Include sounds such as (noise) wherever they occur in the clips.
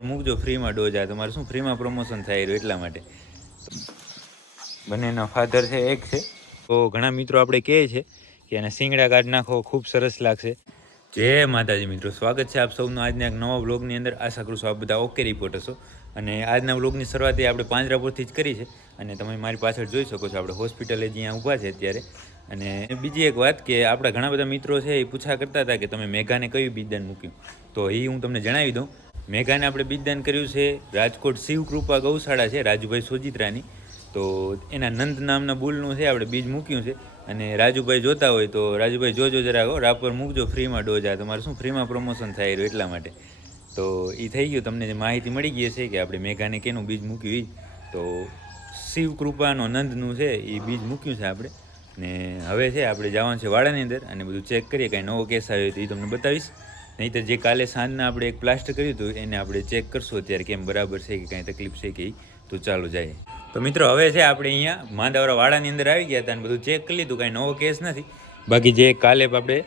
મૂકજો ફ્રીમાં ડોઝ આ તમારે શું ફ્રીમાં પ્રમોશન થાય રહ્યું એટલા માટે. બંનેના ફાધર છે, એક છે. તો ઘણા મિત્રો આપણે કહે છે કે એને સિંગડા કાઢ નાખો ખૂબ સરસ લાગશે. જય માતાજી મિત્રો, સ્વાગત છે આપ સૌનું આજના એક નવા વ્લોગની અંદર. આશા કરું છું આપ બધા ઓકે રિપોર્ટ હશો. અને આજના વ્લોગની શરૂઆત આપણે પાંજરાપુરથી જ કરી છે. અને તમે મારી પાછળ જોઈ શકો છો, આપણે હોસ્પિટલે જ્યાં ઊભા છે અત્યારે. અને બીજી એક વાત કે આપણા ઘણા બધા મિત્રો છે એ પૂછા કરતા હતા કે તમે મેઘાને કયું બીજદાન મૂક્યું? તો એ હું તમને જણાવી દઉં. મેઘાને આપણે બીજદાન કર્યું છે. રાજકોટ શિવકૃપા ગૌશાળા છે રાજુભાઈ સોજિત્રાની. તો એના નંદ નામના બુલનું છે આપણે બીજ મૂક્યું છે. અને રાજુભાઈ જોતા હોય તો રાજુભાઈ જોજો જરાક હો, રાપર મૂકજો ફ્રીમાં ડોજા તમારે શું ફ્રીમાં પ્રમોશન થાય રહ્યું એટલા માટે. તો એ થઈ ગયું તમને જે માહિતી મળી ગઈ છે કે આપણે મેઘાને કેનું બીજ મૂક્યું એ તો શિવકૃપાનો નંદનું છે એ બીજ મૂક્યું છે આપણે. ને હવે છે આપણે જવાનું છે વાડાની અંદર અને બધું ચેક કરીએ કાંઈ નવો કેસ આવ્યો તો એ તમને બતાવીશ. નહીંતર જે કાલે સાંજના આપણે એક પ્લાસ્ટર કર્યું હતું, એને આપણે ચેક કરશું અત્યારે કેમ બરાબર છે કે કાંઈ તકલીફ છે કે. તો ચાલો જાય. તો મિત્રો, હવે છે આપણે અહીંયા માંદાવરા વાડાની અંદર આવી ગયા હતા અને બધું ચેક કરી લીધું, કાંઈ નવો કેસ નથી. બાકી જે કાલે આપણે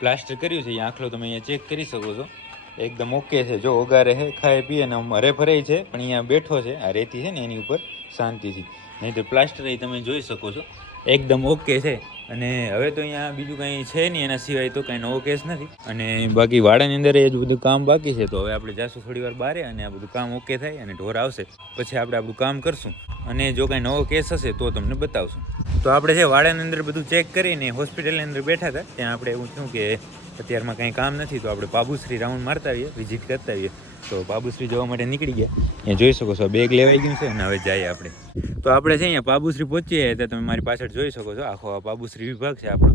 પ્લાસ્ટર કર્યું છે, એ આંખલો તમે અહીંયા ચેક કરી શકો છો. એકદમ ઓકે છે. જો ઓગારે છે, ખાય, પીએ અને હરે ફરે છે, પણ અહીંયા બેઠો છે, આ રેતી છે ને એની ઉપર શાંતિથી નહીં તો પ્લાસ્ટર એ તમે જોઈ શકો છો. એકદમ ઓકે છે. અને હવે તો અહીંયા બીજું કંઈ છે નહીં, એના સિવાય તો કાંઈ નવો કેસ નથી. અને બાકી વાડાની અંદર એ જ બધું કામ બાકી છે. તો હવે આપણે જાશું થોડી વાર બારે અને આ બધું કામ ઓકે થાય અને ઢોર આવશે. પછી આપણે આપણું કામ કરશું. અને જો કાંઈ નવો કેસ હશે તો તમને બતાવશું. તો આપણે જે વાડાની અંદર બધું ચેક કરીને હોસ્પિટલની અંદર બેઠા હતા, ત્યાં આપણે એવું થયું કે અત્યારમાં કંઈ કામ નથી, તો આપણે બાબુશ્રી રાઉન્ડ મારતા આવીએ વિઝિટ કરતા આવીએ. તો બાબુશ્રી જવા માટે નીકળી ગયા. અહીંયા જોઈ શકો છો બેગ લેવાઈ ગયું છે અને હવે જઈએ આપણે. તો આપણે છે અહીંયા બાબુશ્રી પહોંચીએ તો તમે મારી પાછળ જોઈ શકો છો, આખો બાબુશ્રી વિભાગ છે આપણો.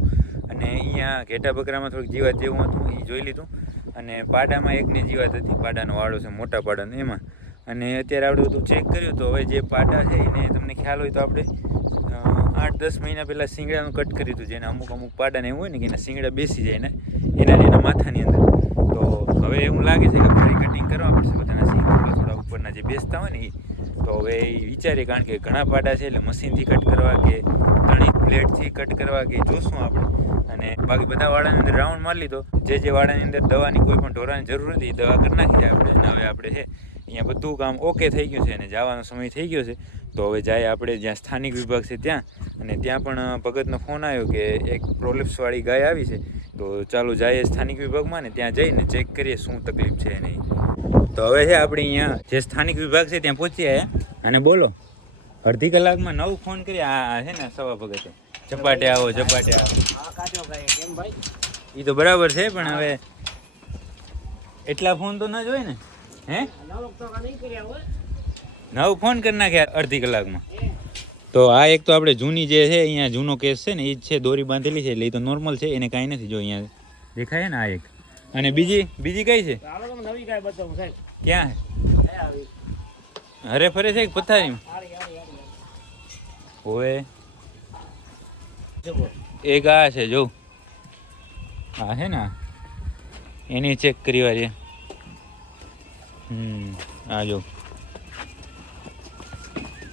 અને અહીંયા ઘેટા બકરામાં થોડીક જીવાત જેવું હતું એ જોઈ લીધું. અને પાડામાં એકની જીવાત હતી, પાડાનો વાળો છે, મોટા પાડાનો એમાં. અને અત્યારે આપણે બધું ચેક કર્યું તો હવે જે પાડા છે એને તમને ખ્યાલ હોય તો આપણે આઠ દસ મહિના પહેલાં શિંગડાનું કટ કર્યું હતું, જેને અમુક અમુક પાડાને એવું હોય ને કે એના શિંગડા બેસી જાય ને, એના એના માથાની અંદર. હવે એવું લાગે છે કે ફરી કટિંગ કરવા પડશે. બધાના સિંહ થોડા થોડા ઉપરના જે બેસતા હોય ને એ તો હવે એ વિચારીએ કારણ કે ઘણા પાડા છે એટલે મશીનથી કટ કરવા કે તણી પ્લેટથી કટ કરવા કે જોશું આપણે. અને બાકી બધા વાળાની અંદર રાઉન્ડ મારી લીધો. જે જે વાડાની અંદર દવાની કોઈ પણ ઢોરાની જરૂર નથી દવા કરી નાખી જાય આપણે. અને હવે આપણે છે, અહીંયા બધું કામ ઓકે થઈ ગયું છે અને જવાનો સમય થઈ ગયો છે. તો હવે જાય આપણે જ્યાં સ્થાનિક વિભાગ છે ત્યાં. અને ત્યાં પણ ભગતનો ફોન આવ્યો કે એક પ્રોલેપ્સવાળી ગાય આવી છે. તો ચાલો જઈએ સ્થાનિક વિભાગમાં ને ત્યાં જઈને ચેક કરીએ શું તકલીફ છે નહીં તો હવે છે આપણે અહીંયા જે સ્થાનિક વિભાગ છે ત્યાં પહોંચ્યા અને બોલો અડધી કલાકમાં નવ ફોન કરી આ છે ને સવા ભગતે. ચપાટે આવો ચપાટે આવો. એ તો બરાબર છે પણ હવે એટલા ફોન તો ના જ હોય ને? હે? નવ ફોન કરી નાખ્યા અડધી કલાકમાં. તો આ એક તો આપણે જૂની જે છે અહીંયા જૂનો કેસ છે ને એ જ છે દોરી બાંધેલી છે એટલે એ તો નોર્મલ છે એને કાંઈ નથી જો અહીંયા દેખાય ને આ એક. અને બીજી બીજી કઈ છે? ક્યાં? હરે ફરે છે પથારી? ઓએ એક આ છે જો. આ છે ને એની ચેક કરી વાળી હમ આ જો.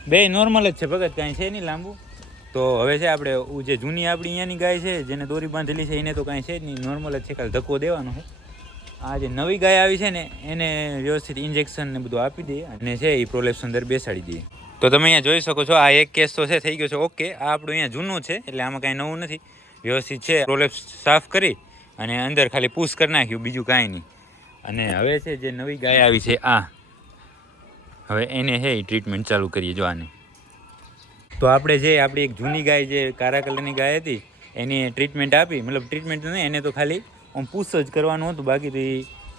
બે નોર્મલ જ છે ભગત, કાંઈ છે નહીં લાંબુ. તો હવે છે આપણે જે જૂની આપણી અહીંયાની ગાય છે, જેને દોરી બાંધેલી છે, એને તો કાંઈ છે જ નહીં. નોર્મલ જ છે, કાલે ધક્કો દેવાનો છે. આ જે નવી ગાય આવી છે ને, એને વ્યવસ્થિત ઇન્જેક્શન ને બધું આપી દઈએ અને છે એ પ્રોલેપ્સ અંદર બેસાડી દઈએ. તો તમે અહીંયા જોઈ શકો છો, આ એક કેસ તો છે, થઈ ગયો છે, ઓકે. આ આપણું અહીંયા જૂનું છે, એટલે આમાં કાંઈ નવું નથી. વ્યવસ્થિત છે પ્રોલેપ્સ સાફ કરી અને અંદર ખાલી પુશ કરી નાખ્યું, બીજું કાંઈ નહીં. અને હવે છે, જે નવી ગાય આવી છે, આ. હવે એને હે ટ્રીટમેન્ટ ચાલુ કરીએ જો આને. તો આપણે જે આપણી એક જૂની ગાય જે કારા કલરની ગાય હતી, એની ટ્રીટમેન્ટ આપી. મતલબ ટ્રીટમેન્ટ નહીં, એને તો ખાલી આમ પૂછ જ કરવાનું હતું. બાકી તો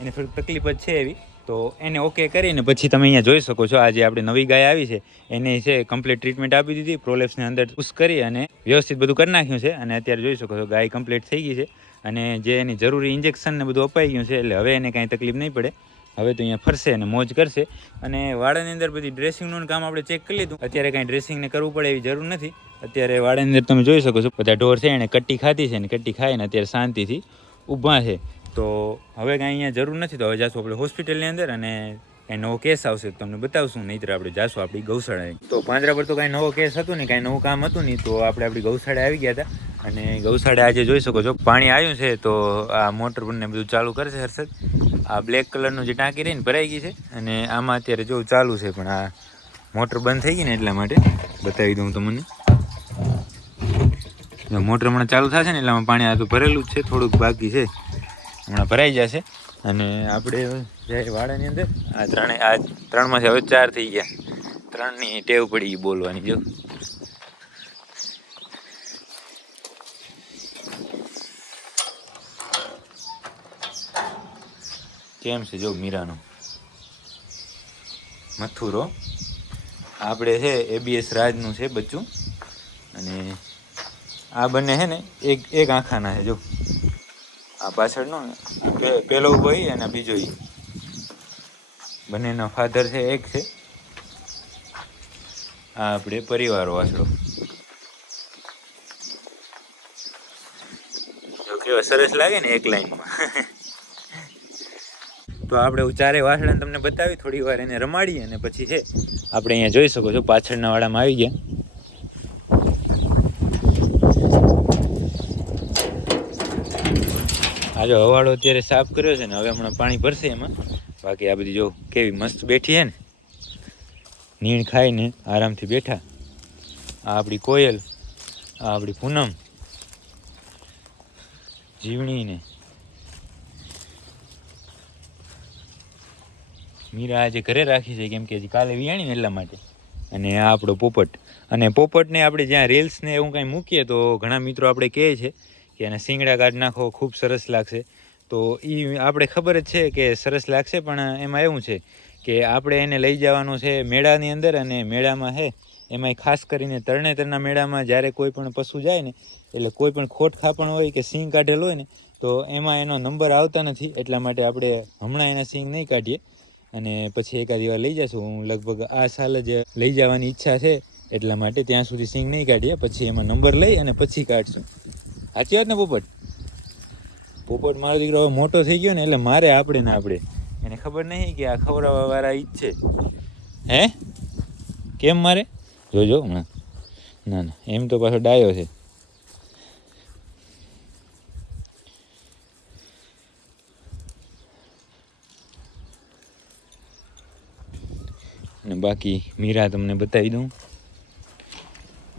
એને થોડીક તકલીફ જ છે એવી. તો એને ઓકે કરીને પછી તમે અહીંયા જોઈ શકો છો, આ જે આપણે નવી ગાય આવી છે, એને છે કમ્પ્લીટ ટ્રીટમેન્ટ આપી દીધી. પ્રોલેપ્સની અંદર પુશ કરી અને વ્યવસ્થિત બધું કરી નાખ્યું છે. અને અત્યારે જોઈ શકો છો ગાય કમ્પ્લીટ થઈ ગઈ છે. અને જે એની જરૂરી ઇન્જેક્શન ને બધું અપાઈ ગયું છે, એટલે હવે એને કાંઈ તકલીફ નહીં પડે. હવે તો અહીંયા ફરશે અને મોજ કરશે. અને વાડાની અંદર બધી ડ્રેસિંગનું કામ આપણે ચેક કરી લીધું. અત્યારે કાંઈ ડ્રેસિંગને કરવું પડે એવી જરૂર નથી. અત્યારે વાડાની અંદર તમે જોઈ શકો છો, બધા ઢોર છે એને કટ્ટી ખાધી છે ને કટ્ટી ખાઈને અત્યારે શાંતિથી ઊભા છે. તો હવે કાંઈ અહીંયા જરૂર નથી, તો હવે જાશું આપણે હોસ્પિટલની અંદર અને કાંઈ નવો કેસ આવશે તો તમને બતાવશું નહીં આપણે જાશું આપણી ગૌશાળાએ. તો પાંજરા પર તો કાંઈ નવો કેસ હતું નહીં, કાંઈ નવું કામ હતું નહીં, તો આપણે આપણી ગૌશાળાએ આવી ગયા હતા. અને ગૌશાળા આજે જોઈ શકો છો, પાણી આવ્યું છે, તો આ મોટર ને બધું ચાલુ કરશે હર્ષદ. આ બ્લેક કલરનું જે ટાંકી રહીને ભરાઈ ગઈ છે અને આમાં અત્યારે જો ચાલુ છે પણ આ મોટર બંધ થઈ ગઈ ને એટલા માટે બતાવી દઉં તમને. મોટર હમણાં ચાલુ થશે ને એટલે પાણી આ તો ભરેલું જ છે, થોડુંક બાકી છે. હમણાં ભરાઈ જશે અને આપણે જાય વાડાની અંદર. આ ત્રણે આ ત્રણમાંથી હવે ચાર થઈ ગયા. ત્રણની ટેવ પડી ગઈ બોલવાની, જો. કેમ છે? જો, મીરાનો. મથુરો આપણે છે એબીએસ રાજનું છે, બચ્ચું. અને આ બંને છે ને, એક એક આંખાના છે, જો. આ પાછળનો પેલો ઊભો અને બીજો ઈ. બંનેના ફાધર છે, એક છે. આ આપણે પરિવાર વાસડો કેવો સરસ લાગે ને એક લાઈનમાં. (laughs) તો આપણે ચારે વાસળાને તમને બતાવી, થોડી વાર એને રમાડી અને પછી છે આપણે અહીંયા જોઈ શકો છો, પાછળના વાડામાં આવી ગયા. આ જો હવાળો અત્યારે સાફ કર્યો છે ને, હવે હમણાં પાણી ભરશે એમાં. બાકી આ બધી જો કેવી મસ્ત બેઠી છે ને. નીણ ખાઈને આરામથી બેઠા. આ આપણી કોયલ, આ આપણી પૂનમ. જીવણી મીરા આજે ઘરે રાખી છે, કેમ કે કાલે વિયાણી એટલા માટે. અને આ આપણો પોપટ. અને પોપટને આપણે જ્યાં રીલ્સને એવું કાંઈ મૂકીએ તો ઘણા મિત્રો આપણે કહે છે કે એને સિંગડા કાઢ નાખો, ખૂબ સરસ લાગશે. તો એ આપણે ખબર જ છે કે સરસ લાગશે, પણ એમાં એવું છે કે આપણે એને લઈ જવાનું છે મેળાની અંદર અને મેળામાં છે એમાંય ખાસ કરીને તરણેતરના મેળામાં જ્યારે કોઈ પણ પશુ જાય ને, એટલે કોઈ પણ ખોટ ખાપણ હોય કે સિંગ કાઢેલ હોય ને, તો એમાં એનો નંબર આવતા નથી, એટલા માટે આપણે હમણાં એના સિંગ નહીં કાઢીએ. અને પછી એકાદી વાર લઈ જશું. હું લગભગ આ સાલ જ લઈ જવાની ઈચ્છા છે, એટલા માટે ત્યાં સુધી સિંગ નહીં કાઢીએ. પછી એમાં નંબર લઈ અને પછી કાઢશું. સાચી વાત ને પોપટ? પોપટ મારો દીકરો હવે મોટો થઈ ગયો ને, એટલે મારે આપણે ને આપણે. એને ખબર નહીં કે આ ખવડાવવા વાળા ઈ જ છે. હે? કેમ મારે? જોજો હમણાં. ના ના, એમ તો પાછો ડાયો છે. બાકી મીરા તમને બતાવી દઉં.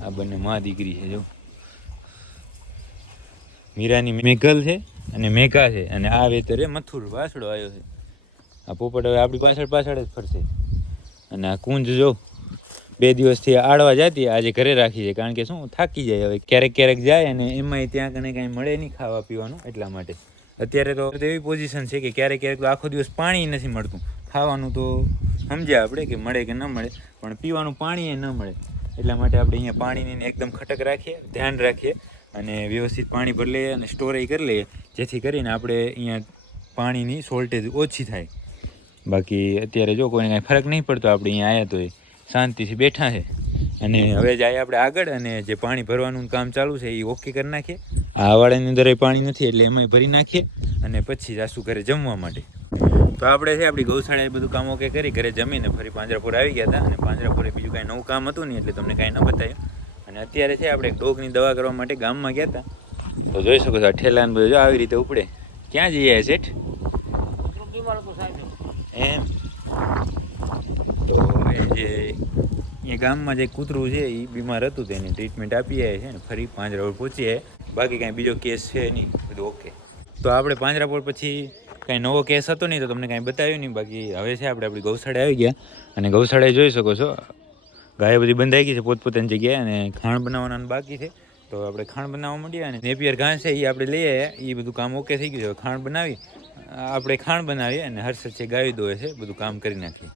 આ બંને મા દીકરી છે, જો. મીરાની મેઘલ છે અને મેઘા છે અને આ વેતરે મથુર વાસડો આવ્યો છે. આ પોપટ હવે આપણી પાછળ પાછળ જ ફરશે. અને આ કુંજ, જો, બે દિવસથી આડવા જતી, આજે ઘરે રાખી છે, કારણ કે શું, થાકી જાય હવે. ક્યારેક ક્યારેક જાય અને એમાંય ત્યાં કને કાંઈ મળે નહીં ખાવા પીવાનું એટલા માટે. અત્યારે તો એવી પોઝિશન છે કે ક્યારેક ક્યારેક તો આખો દિવસ પાણી નથી મળતું. ખાવાનું તો સમજ્યા આપણે કે મળે કે ન મળે, પણ પીવાનું પાણી એ ન મળે. એટલા માટે આપણે અહીંયા પાણીની એકદમ ખટક રાખીએ, ધ્યાન રાખીએ અને વ્યવસ્થિત પાણી ભરી લઈએ અને સ્ટોરેજ કરી લઈએ, જેથી કરીને આપણે અહીંયા પાણીની સોલ્ટેજ ઓછી થાય. બાકી અત્યારે જો કોઈને કાંઈ ફરક નહીં પડતો, આપણે અહીંયા આવ્યા તો શાંતિથી બેઠા છે. અને હવે જાય આપણે આગળ અને જે પાણી ભરવાનું કામ ચાલુ છે એ ઓકે કરી નાખીએ. આ વાળાની અંદર પાણી નથી, એટલે એમાંય ભરી નાખીએ અને પછી જાશું ઘરે જમવા માટે. તો આપણે છે આપણી ગૌશાળાએ બધું કામ ઓકે કરી, ઘરે જમીને ફરી પાંજરાપુર આવી ગયા હતા અને પાંજરાપુરે બીજું કાંઈ નવું કામ હતું નહીં એટલે તમને કાંઈ ન બતાવ્યું. અને અત્યારે છે આપણે ડોગની દવા કરવા માટે ગામમાં ગયા હતા. તો જોઈ શકો છો ઠેલા બધું જો આવી રીતે ઉપડે. ક્યાં જઈએ શેઠ? એમ. તો એ જે એ ગામમાં જે કૂતરું છે એ બીમાર હતું તેની ટ્રીટમેન્ટ આપી આવ્યા છે ને ફરી પાંજરાપુર પહોંચીએ બાકી કાંઈ બીજો કેસ છે નહીં. બધું ઓકે તો આપણે પાંજરાપુર પછી કાંઈ નવો કેસ હતો નહીં તો તમને કાંઈ બતાવ્યું નહીં. બાકી હવે છે આપણે આપણી ગૌશાળા આવી ગયા અને ગૌશાળાએ જોઈ શકો છો, ગાયો બધી બંધાઈ ગઈ છે પોતપોતાની જગ્યાએ અને ખાણ બનાવવાના બાકી છે. તો આપણે ખાણ બનાવવા માંડીએ અને નેપિયર ઘાસ છે એ આપણે લઈ આવ્યા એ બધું કામ ઓકે થઈ ગયું છે. ખાણ બનાવી આપણે ખાણ બનાવીએ અને હર્ષદ છે ગાયો દોવે છે, બધું કામ કરી નાખીએ.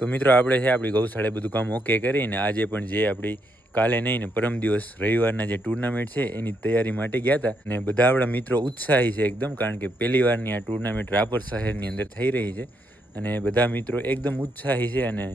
તો મિત્રો, આપણે છે આપણી ગૌશાળાએ બધું કામ ઓકે કરીને આજે પણ જે આપણી કાલે નહીં ને પરમ દિવસ રવિવારના જે ટુર્નામેન્ટ છે, એની તૈયારી માટે ગયા હતા. અને બધા આપણા મિત્રો ઉત્સાહી છે એકદમ, કારણ કે પહેલી વારની આ ટુર્નામેન્ટ રાપર શહેરની અંદર થઈ રહી છે. અને બધા મિત્રો એકદમ ઉત્સાહી છે અને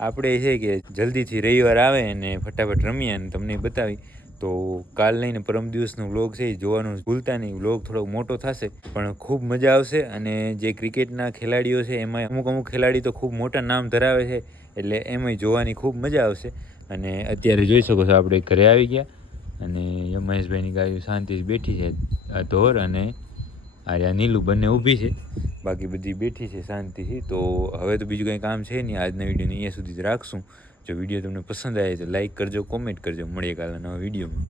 આપણે છે કે જલ્દીથી રવિવાર આવે અને ફટાફટ રમીએ અને તમને બતાવી. તો કાલ નહીં ને પરમ દિવસનો વ્લોગ છે, એ જોવાનું ભૂલતા નહીં. વ્લોગ થોડો મોટો થશે, પણ ખૂબ મજા આવશે. અને જે ક્રિકેટના ખેલાડીઓ છે, એમાં અમુક અમુક ખેલાડી તો ખૂબ મોટા નામ ધરાવે છે. એટલે એમાંય જોવાની ખૂબ મજા આવશે. અને અત્યારે જોઈ શકો છો આપણે ઘરે આવી ગયા અને મહેશભાઈની ગાયો શાંતિથી બેઠી છે આ ધોર અને આર્યા નીલું બંને ઊભી છે. બાકી બધી બેઠી છે શાંતિથી. તો હવે તો બીજું કંઈ કામ છે નહીં. આજના વિડીયોને અહીંયા સુધી જ રાખશું. જો વીડિયો તમને પસંદ આવે તો લાઇક કરજો, કોમેન્ટ કરજો. મળીએ કાલના નવા વિડીયોમાં.